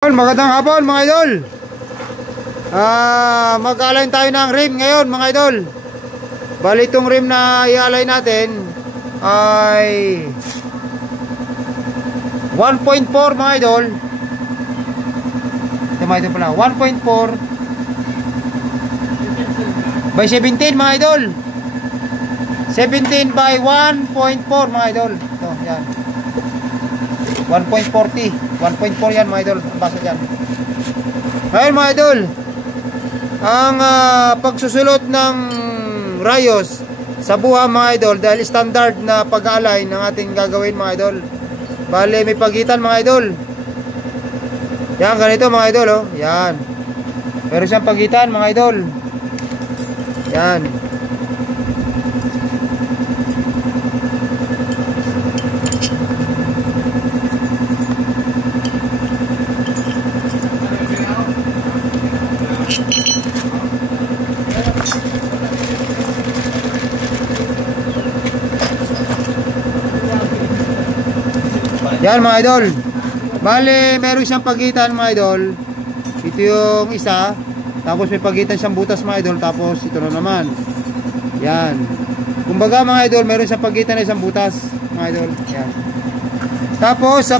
Magandang hapon mga idol. Mag-align tayo ng rim ngayon mga idol. Bali itong rim na i-align natin ay 1.4 mga idol. Ito mga idol pala 1.4 by 17 mga idol. 17 by 1.4 mga idol. Ito yan 1.40 1.4 yan mga idol. Basta dyan. Ngayon mga idol, ang pagsusulot ng rayos sa buha mga idol, dahil standard na pag-align ng ating gagawin mga idol. Bale may pagitan mga idol. Yan ganito mga idol oh. Yan. Meron siyang pagitan mga idol. Yan. Yan mga idol. Bale, meron siyang pagitan mga idol. Ito yung isa. Tapos may pagitan siyang butas mga idol. Tapos ito na naman. Yan. Kumbaga mga idol, meron siyang pagitan na isang butas mga idol. Yan. Tapos sa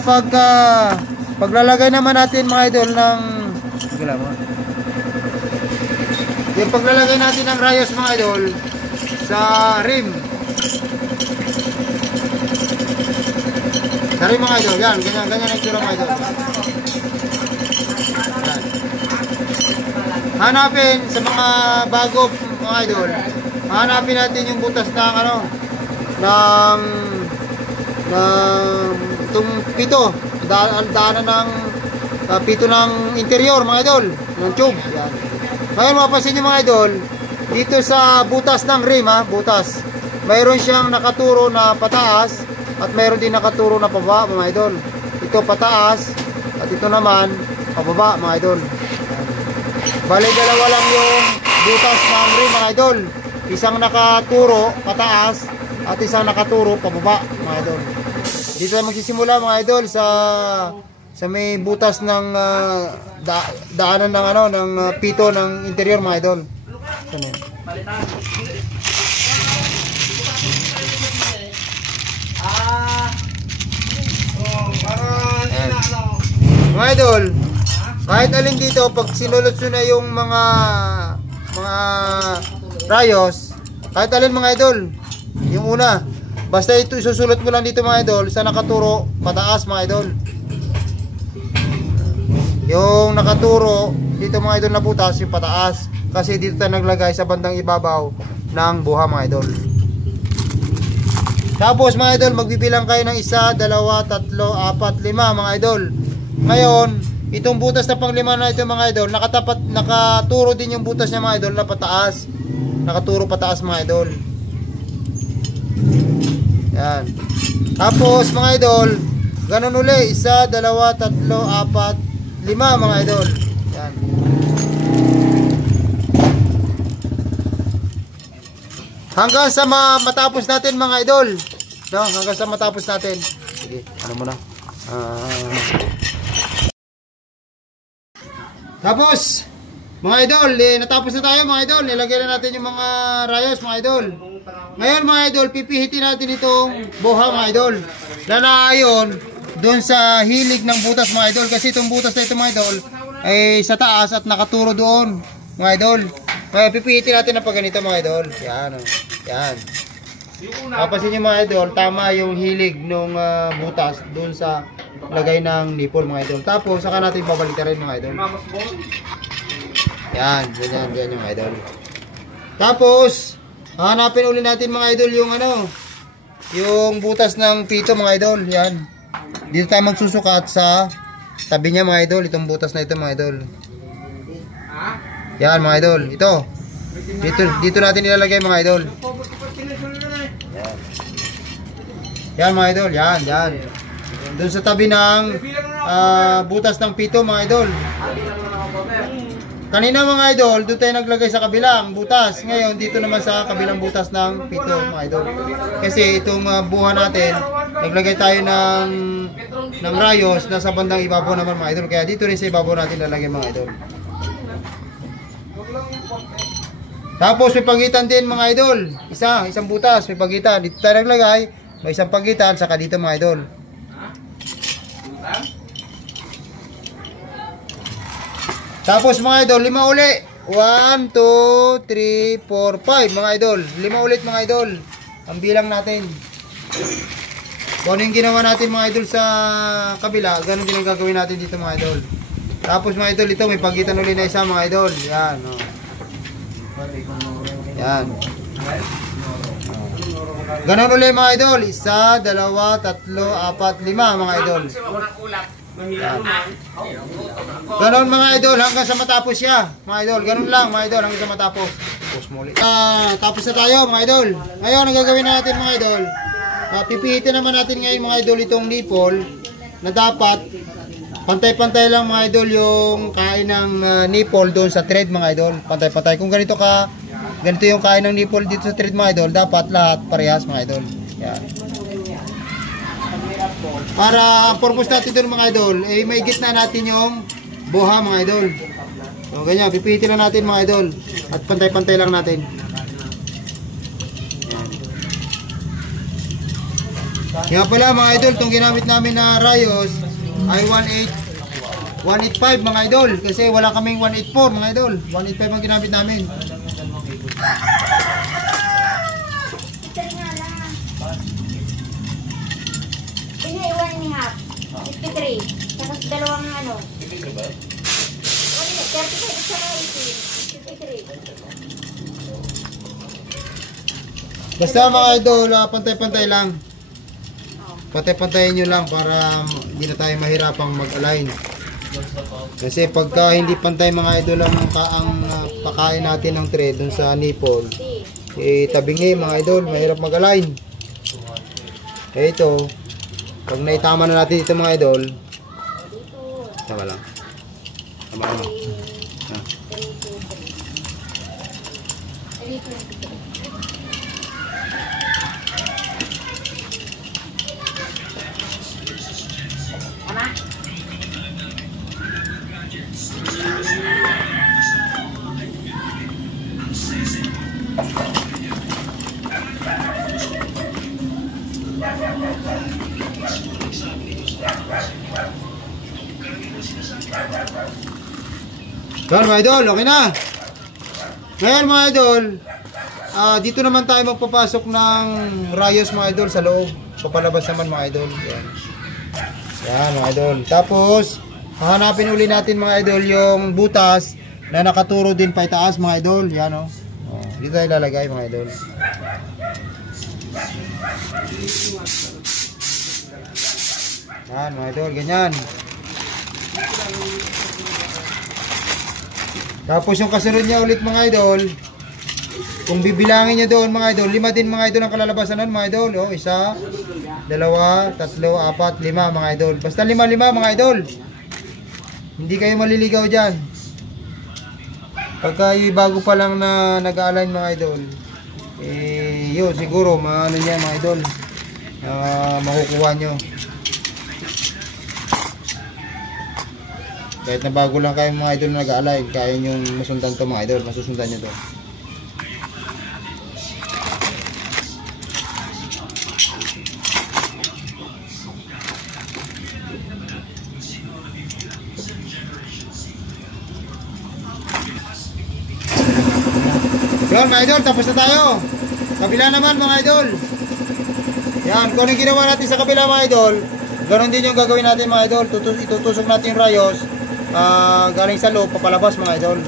paglalagay naman natin mga idol ng yung paglalagay natin ng rayos mga idol sa rim. Dari mga idol, yan, ganyan ang itsura mga idol. Yan. Hanapin sa mga bago mga idol. Hanapin natin yung butas ng ng itong pito. Daanan ng pito ng interior mga idol, ng tube. Yan. Ngayon mapapansin nyo mga idol, dito sa butas ng rim butas. Mayroon siyang nakaturo na pataas. At mayroon din nakaturo na pababa mga idol. Ito pataas at ito naman pababa mga idol. Bale dalawa lang yung butas ng rim mga idol. Isang nakaturo pataas at isang nakaturo pababa mga idol. Dito na magsisimula mga idol sa may butas ng daanan ng ng pito ng interior mga idol. Mga idol, kahit alin dito, pag sinulot na yung mga rayos, kahit alin mga idol, yung una, basta ito isusulot mo lang dito mga idol, sa nakaturo pataas mga idol. Yung nakaturo dito mga idol na butas, yung pataas, kasi dito tayo naglagay sa bandang ibabaw ng buha mga idol. Tapos mga idol, magbibilang kayo ng 1, 2, 3, 4, 5 mga idol. Ngayon, itong butas na pang 5 na ito mga idol, nakaturo din yung butas niya mga idol na pataas. Nakaturo pataas mga idol. Yan. Tapos mga idol, ganun uli, 1, 2, 3, 4, 5 mga idol. Yan. Hanggang sa matapos natin mga idol. No, hanggang sa matapos natin. Sige, ano muna. Tapos mga idol, natapos na tayo mga idol. Nilagay na natin yung mga rayos mga idol. Ngayon mga idol, pipihitin natin itong buha mga idol. Lalayon doon sa hilig ng butas mga idol. Kasi itong butas na ito mga idol ay sa taas at nakaturo doon mga idol. Kaya pipihitin natin na pag ganito mga idol. Yan o. Yan. Papasin nyo mga idol, tama yung hilig ng butas doon sa lagay ng nipple mga idol. Tapos saka natin babalikan rin mga idol. Yan, ganyan yung idol. Tapos hanapin ulit natin mga idol yung yung butas ng pito mga idol. Yan. Dito tayo magsusukat sa tabi niya mga idol, itong butas na ito mga idol. Yan mga idol, ito. Dito natin ilalagay mga idol. Yan mga idol, yan. Doon sa tabi ng butas ng pito mga idol. Kanina mga idol, doon tayo naglagay sa kabilang butas. Ngayon dito naman sa kabilang butas ng pito mga idol. Kasi itong buha natin, naglagay tayo ng ng rayos nasa bandang ibabaw naman mga idol. Kaya dito rin sa ibabaw natin lalagyan mga idol. Tapos may pagitan din mga idol. Isang butas, may pagitan. Dito tayo naglagay, may isang pagitan, saka dito mga idol. Tapos mga idol, 5 uli. 1, 2, 3, 4, 5 mga idol. 5 ulit mga idol. Ang bilang natin. Kung ano yung ginawa natin mga idol sa kabila, ganun din ang gagawin natin dito mga idol. Tapos mga idol, ito may pagitan ulit na isa mga idol. Yan, oh. Yan. Ganun ulit mga idol. 1, 2, 3, 4, 5 mga idol. Yan. Ganun mga idol hanggang sa matapos siya. Mga idol, ganun lang mga idol hanggang sa matapos. Tapos na tayo mga idol. Ngayon ang gagawin natin mga idol, pipihitin naman natin ngayon mga idol itong nipple na dapat pantay-pantay lang mga idol yung kain ng nipple doon sa thread mga idol. Pantay-pantay. Kung ganito yung kain ng nipple dito sa thread mga idol, dapat lahat parehas mga idol. Yan. Para ang purpose natin doon mga idol, may gitna natin yung buha mga idol. So ganyan, pipihitin lang natin mga idol. At pantay-pantay lang natin. Kaya pala mga idol, itong ginamit namin na rayos ay 185 mga idol. Kasi wala kaming 184 mga idol. 185 ang ginamit namin. Hindi, 1.5. 53. Tapos dalawang ano. 53 ba? 35 sa 53. Basta mga idol, pantay-pantay lang. Pantay-pantayin nyo lang para hindi na tayo mahirapang mag-align. Kasi pagka hindi pantay mga idol ang pakain natin ng thread dun sa nipple, tabingi mga idol, mahirap mag-align. Kaya ito, pag naitama na natin ito mga idol, tama lang. Tama lang. Yan mga idol, okay na. Ngayon mga idol, dito naman tayo magpapasok ng rayos mga idol sa loob. Papalabas naman mga idol. Yan. Yan mga idol. Tapos, hahanapin uli natin mga idol yung butas na nakaturo din pa itaas mga idol. Yan o. Dito tayo lalagay mga idol. Yan mga idol, ganyan. Tapos yung kasunod niya ulit mga idol, kung bibilangin nyo doon mga idol, 5 din mga idol ang kalalabasan nun mga idol. O, 1, 2, 3, 4, 5 mga idol. Basta 5 mga idol. Hindi kayo maliligaw dyan. Pagka bago pa lang na nag-align mga idol, yun siguro maano niya mga idol, makukuha nyo. Kahit na bago lang kayo mga idol na nag-align, kaya nyo masundan to mga idol, masusundan nyo to. Yan mga idol, tapos na tayo. Kabila naman mga idol. Yan, kung anong ginawa natin sa kabila mga idol, ganoon din yung gagawin natin mga idol. Itutusok natin yung rayos galing sa loob, papalabas mga idol.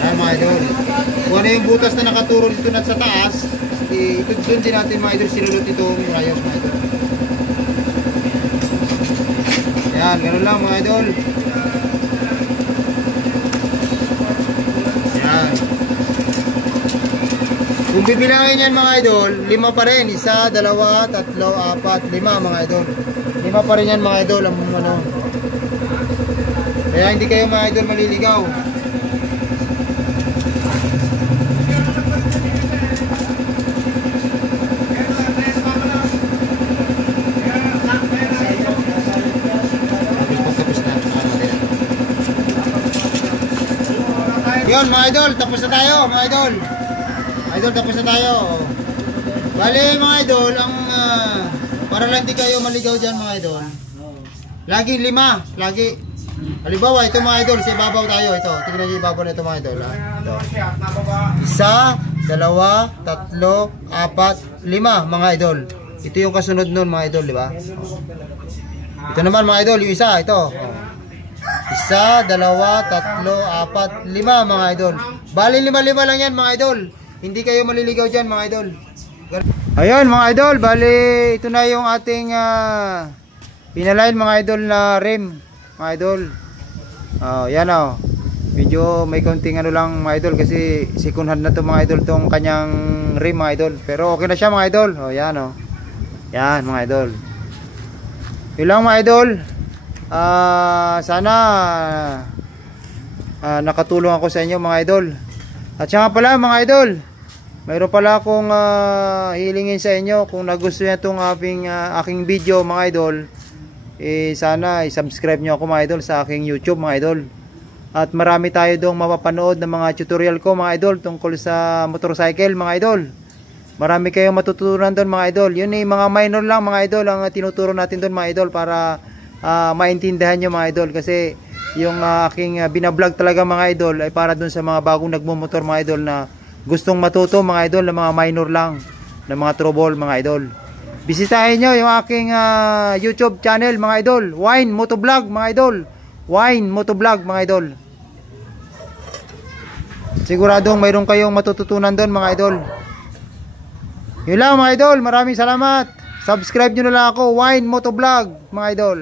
Yan mga idol. Kung ano yung butas na nakaturo dito na sa taas, ito doon din natin mga idol sinulot ito yung rayos mga idol. Yan, ganoon lang mga idol. Kung bibilangin yan mga idol, 5 pa rin. 1, 2, 3, 4, 5 mga idol. 5 pa rin yan mga idol. Kaya hindi kayo mga idol maliligaw. Yun mga idol, tapos na tayo mga idol. Idol, tapos na tayo. Bali mga idol, ang para lang di kayo maligaw dyan mga idol. Lagi 5, lagi. Halimbawa, ito mga idol, sa ibabaw tayo. Ito, tingnan nyo ibabaw na ito mga idol. Ito. 1, 2, 3, 4, 5 mga idol. Ito yung kasunod nun mga idol, di ba? Ito naman mga idol, yung isa, ito. 1, 2, 3, 4, 5 mga idol. Bali 5 lang yan mga idol. Hindi kayo maliligaw dyan mga idol. Ayun mga idol, bali ito na yung ating pinaline mga idol na rim mga idol. Yan o. Medyo may konting ano lang mga idol kasi second hand na to mga idol tong kanyang rim mga idol. Pero okay na siya mga idol. Yan o. Yan mga idol. Yun lang mga idol. Sana nakatulong ako sa inyo mga idol. At saka pala mga idol, mayroon pala akong hilingin sa inyo. Kung nagustuhan itong aking video mga idol, sana i-subscribe nyo ako mga idol sa aking YouTube mga idol. At marami tayo doong mapapanood ng mga tutorial ko mga idol tungkol sa motorcycle mga idol. Marami kayong matutunan doon mga idol. Yun mga minor lang mga idol ang tinuturo natin doon mga idol para maintindihan nyo mga idol. Kasi yung aking binablog talaga mga idol ay para doon sa mga bagong nagmumotor mga idol na gustong matuto mga idol ng mga minor lang, ng mga trouble mga idol. Bisitahin nyo yung aking YouTube channel mga idol, Wine Motovlog mga idol. Wine Motovlog mga idol. Siguradong mayroon kayong matututunan doon mga idol. Yun lang mga idol, maraming salamat. Subscribe nyo na lang ako, Wine Motovlog mga idol.